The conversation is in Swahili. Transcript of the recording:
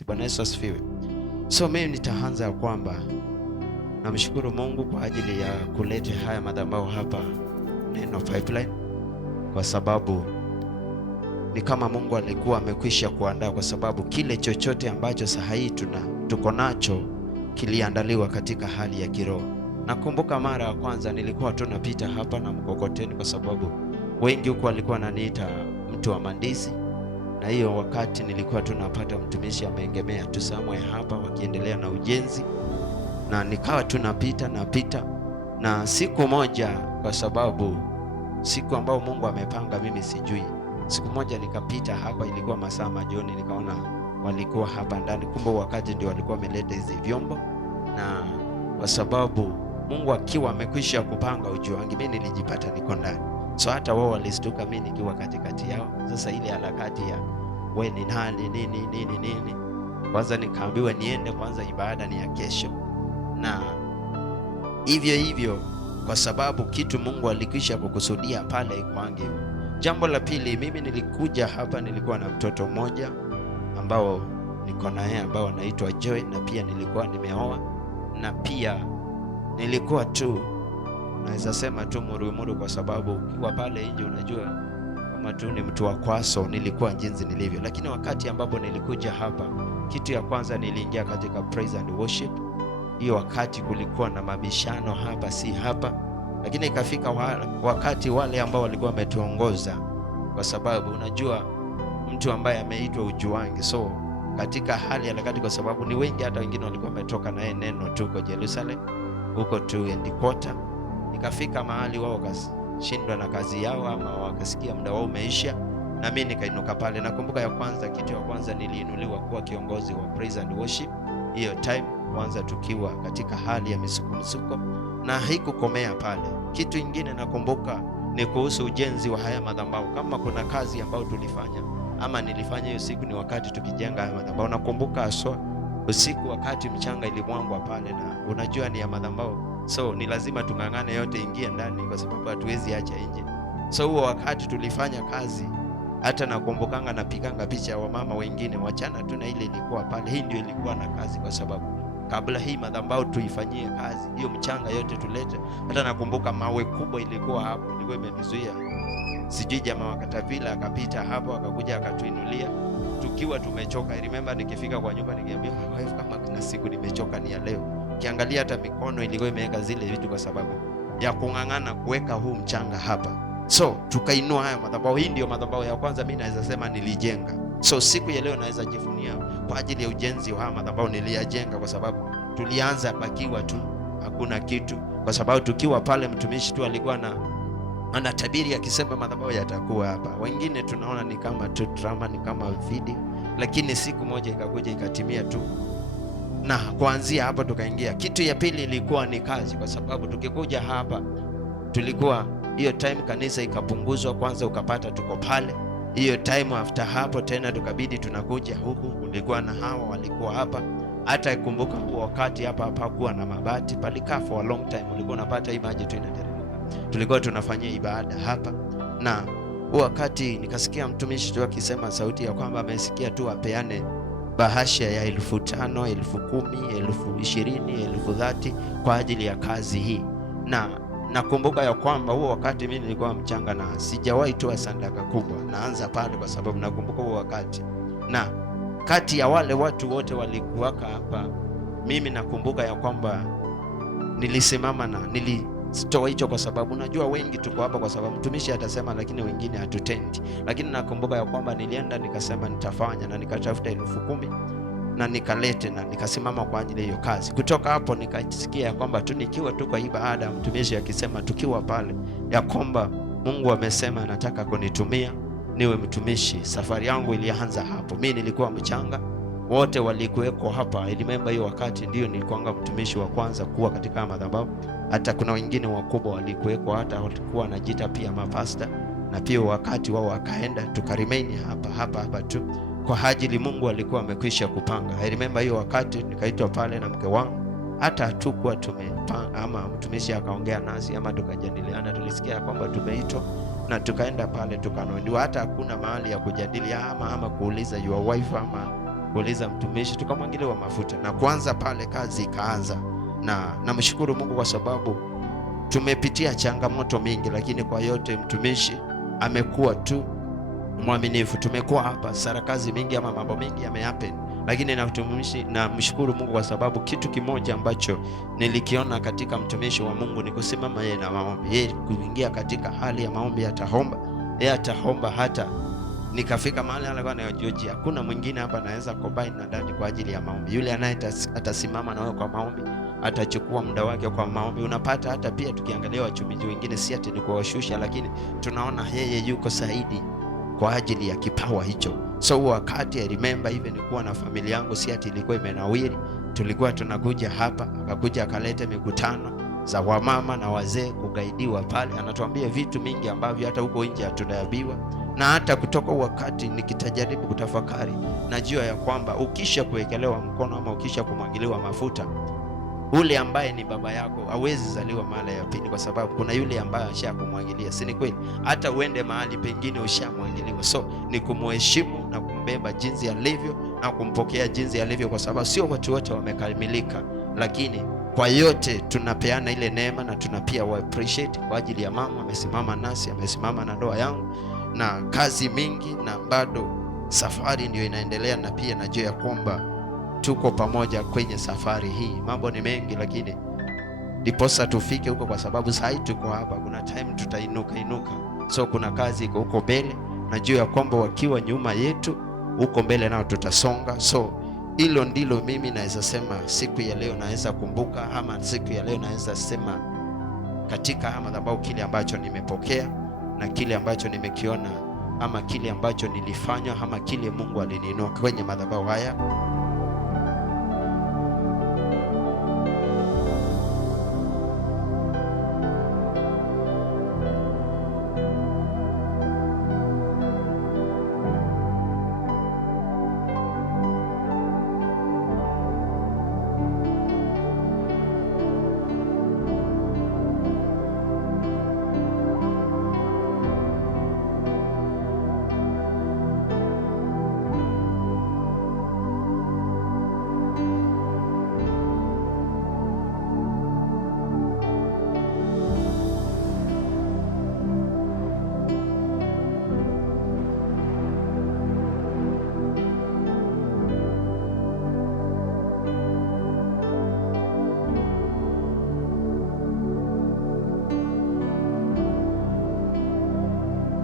Bwana Yesu asifiwe. So mimi nitaanza kwamba namshukuru Mungu kwa ajili ya kuleta haya madhabahu hapa Neno Pipeline, kwa sababu ni kama Mungu alikuwa amekwisha kuandaa, kwa sababu kile chochote ambacho saa hii tuko nacho kiliandaliwa katika hali ya kiroho. Nakumbuka mara ya kwanza nilikuwa tunapita hapa na mkokoteni, kwa sababu wengi huko walikuwa wananiita mtu wa mandizi, na hiyo wakati nilikuwa tunapata mtumishi ameengemea tu somewhere hapa wakiendelea na ujenzi, na nikawa tunapita na siku moja, kwa sababu siku ambayo Mungu amepanga mimi sijui, siku moja nikapita hapa, ilikuwa masaa majioni, nikaona walikuwa hapa ndani, kumbe wakati ndio walikuwa wameleta hizi vyombo, na kwa sababu Mungu akiwa amekwisha kupanga ujio wangu, mimi nilijipata niko ndani. So hata wao walistuka mimi nikiwa katikati yao. Sasa ile harakati ya wewe ni nani nini, kwanza nikaambiwa niende kwanza, ibada ni ya kesho, na hivyo kwa sababu kitu Mungu alikwisha kukusudia pale kwangu. Jambo la pili, mimi nilikuja hapa, nilikuwa na mtoto mmoja ambao niko naye ambao anaitwa Joy, na pia nilikuwa nimeoa, na pia nilikuwa tu naweza sema tu murumuru, kwa sababu ukiwa pale nje unajua kama tu ni mtu wa kwaso, nilikuwa jinsi nilivyo. Lakini wakati ambapo nilikuja hapa, kitu ya kwanza niliingia katika praise and worship. Hiyo wakati kulikuwa na mabishano hapa si hapa, lakini ikafika wakati wale ambao walikuwa wametuongoza, kwa sababu unajua mtu ambaye ameitwa ujuangi, so katika hali ya wakati, kwa sababu ni wengi, hata wengine walikuwa wametoka naye neno tu kwa Jerusalem huko tu Endikota. Ikafika mahali wao wakashindwa na kazi yao, ama wakasikia muda wao umeisha, na mimi nikainuka pale. Nakumbuka ya kwanza, kitu ya kwanza niliinuliwa kuwa kiongozi wa praise and worship. Hiyo time kwanza tukiwa katika hali ya misuko, na haikukomea pale. Kitu kingine nakumbuka ni kuhusu ujenzi wa haya madhabahu. Kama kuna kazi ambayo tulifanya ama nilifanya hiyo siku, ni wakati tukijenga haya madhabahu. Nakumbuka aswa usiku wakati mchanga ilimwangwa pale, na unajua ni ya madhabahu, so ni lazima tungangane yote ingie ndani, kwa sababu hatuwezi acha nje. So huo wakati tulifanya kazi, hata nakumbukanga napiganga picha wa mama wengine wachana tu na ile ilikuwa pale. Hii ndio ilikuwa na kazi, kwa sababu kabla hii madhabahu tuifanyie kazi, hiyo mchanga yote tulete. Hata nakumbuka mawe kubwa ilikuwa hapo, ilikuwa imetuzuia. Sijui jamaa wakatavila akapita hapo akakuja akatuinulia tukiwa tumechoka. I remember nikifika kwa nyumba nikiambia wife, kama kuna siku nimechoka ni ya leo. Kiangalia hata mikono ilikuwa imeweka zile vitu, kwa sababu ya kungangana kuweka huu mchanga hapa. So tukainua haya madhabahu. Hii ndio madhabahu ya kwanza mimi naweza sema nilijenga. So siku ya leo naweza jivunia kwa ajili ya ujenzi wa haya madhabahu niliyajenga, kwa sababu tulianza pakiwa tu hakuna kitu, kwa sababu tukiwa pale mtumishi tu alikuwa ana tabiri akisema madhabahu yatakuwa hapa. Wengine tunaona ni kama tu drama, ni kama video, lakini siku moja ikakuja ikatimia tu, na kuanzia hapa tukaingia. Kitu ya pili ilikuwa ni kazi, kwa sababu tukikuja hapa tulikuwa hiyo time kanisa ikapunguzwa, kwanza ukapata tuko pale. Hiyo time after hapo tena tukabidi tunakuja huku, kulikuwa na hawa walikuwa hapa. Hata ikumbuka huo wakati hapa hapakuwa na mabati, palikaa for a long time, ulikuwa unapata hii maji tu inateremka. Tulikuwa tunafanyia ibada hapa, na huo wakati nikasikia mtumishi tu akisema sauti ya kwamba amesikia tu apeane bahasha ya 5,000, 10,000, 20,000, 30 kwa ajili ya kazi hii. Na nakumbuka ya kwamba huo wakati mimi nilikuwa mchanga na sijawahi toa sadaka kubwa. Naanza pale kwa sababu nakumbuka huo wakati, na kati ya wale watu wote walikuwaka hapa, mimi nakumbuka ya kwamba nilisimama na nilitoa hicho, kwa sababu najua wengi tuko hapa kwa sababu mtumishi atasema, lakini wengine hatutendi. Lakini nakumbuka ya kwamba nilienda nikasema nitafanya, na nikatafuta 10,000 na nikalete na nikasimama kwa ajili hiyo kazi. Kutoka hapo nikasikia ya kwamba tu nikiwa tu kwa ibada, mtumishi akisema tukiwa pale ya kwamba Mungu amesema anataka kunitumia niwe mtumishi. Safari yangu ilianza hapo. Mimi nilikuwa mchanga, wote walikuweko hapa. I remember hiyo wakati ndio nilikuwa mtumishi wa kwanza kuwa katika madhabahu. Hata kuna wengine wakubwa walikuweko, hata walikuwa wanajiita pia mapasta, na pia wakati wao wakaenda, tukaremain hapa tu kwa ajili Mungu alikuwa amekwisha kupanga. I remember hiyo wakati nikaitwa pale na mke wangu, hata hatukuwa tumepanga ama mtumishi akaongea nasi ama tukajadiliana, tulisikia kwamba tumeitwa na tukaenda pale tukanoendiwa. Hata hakuna mahali ya kujadili ama kuuliza your wife ama kuuliza mtumishi, tukamwagiliwa mafuta na kuanza pale, kazi ikaanza. Na namshukuru Mungu kwa sababu tumepitia changamoto mingi, lakini kwa yote mtumishi amekuwa tu mwaminifu. Tumekuwa hapa, sarakazi mingi ama mambo mengi yamehappen, lakini na mtumishi, namshukuru Mungu kwa sababu kitu kimoja ambacho nilikiona katika mtumishi wa Mungu ni kusimama yeye na maombi. Yeye kuingia katika hali ya maombi, ataomba hata nikafika mahali alikuwa anayojoji, hakuna mwingine hapa anaweza combine na dadi kwa ajili ya maombi. Yule anaye atasimama na wewe kwa maombi, atachukua muda wake kwa maombi. Unapata hata pia tukiangalia wachumiji wengine, si ati ni kuwashusha, lakini tunaona yeye yuko zaidi kwa ajili ya kipawa hicho. So wakati I remember even nilikuwa na familia yangu, si ati ilikuwa imenawiri, tulikuwa tunakuja hapa, akakuja akaleta mikutano za wamama na wazee kugaidiwa pale, anatuambia vitu mingi ambavyo hata huko nje hatunaambiwa. Na hata kutoka wakati nikitajaribu kutafakari, najua ya kwamba ukisha kuwekelewa mkono ama ukisha kumwagiliwa mafuta, ule ambaye ni baba yako hawezi zaliwa mara ya pili, kwa sababu kuna yule ambaye ashakumwagilia, si ni kweli? Hata uende mahali pengine ushamwagiliwa. So ni kumheshimu na kumbeba jinsi alivyo na kumpokea jinsi alivyo, kwa sababu sio watu wote wamekamilika, lakini kwa yote tunapeana ile neema na tunapia wa appreciate kwa ajili ya mama amesimama nasi, amesimama na ndoa yangu na kazi mingi, na bado safari ndio inaendelea, na pia najua ya kwamba tuko pamoja kwenye safari hii. Mambo ni mengi, lakini ndiposa tufike huko, kwa sababu sasa tuko hapa, kuna time tutainuka. So kuna kazi iko huko mbele, najua ya kwamba wakiwa nyuma yetu huko mbele nao tutasonga. So hilo ndilo mimi naweza sema siku ya leo, naweza kumbuka, ama siku ya leo naweza sema katika madhabahu, kile ambacho nimepokea na kile ambacho nimekiona, ama kile ambacho nilifanya, ama kile Mungu aliniinua kwenye madhabahu haya.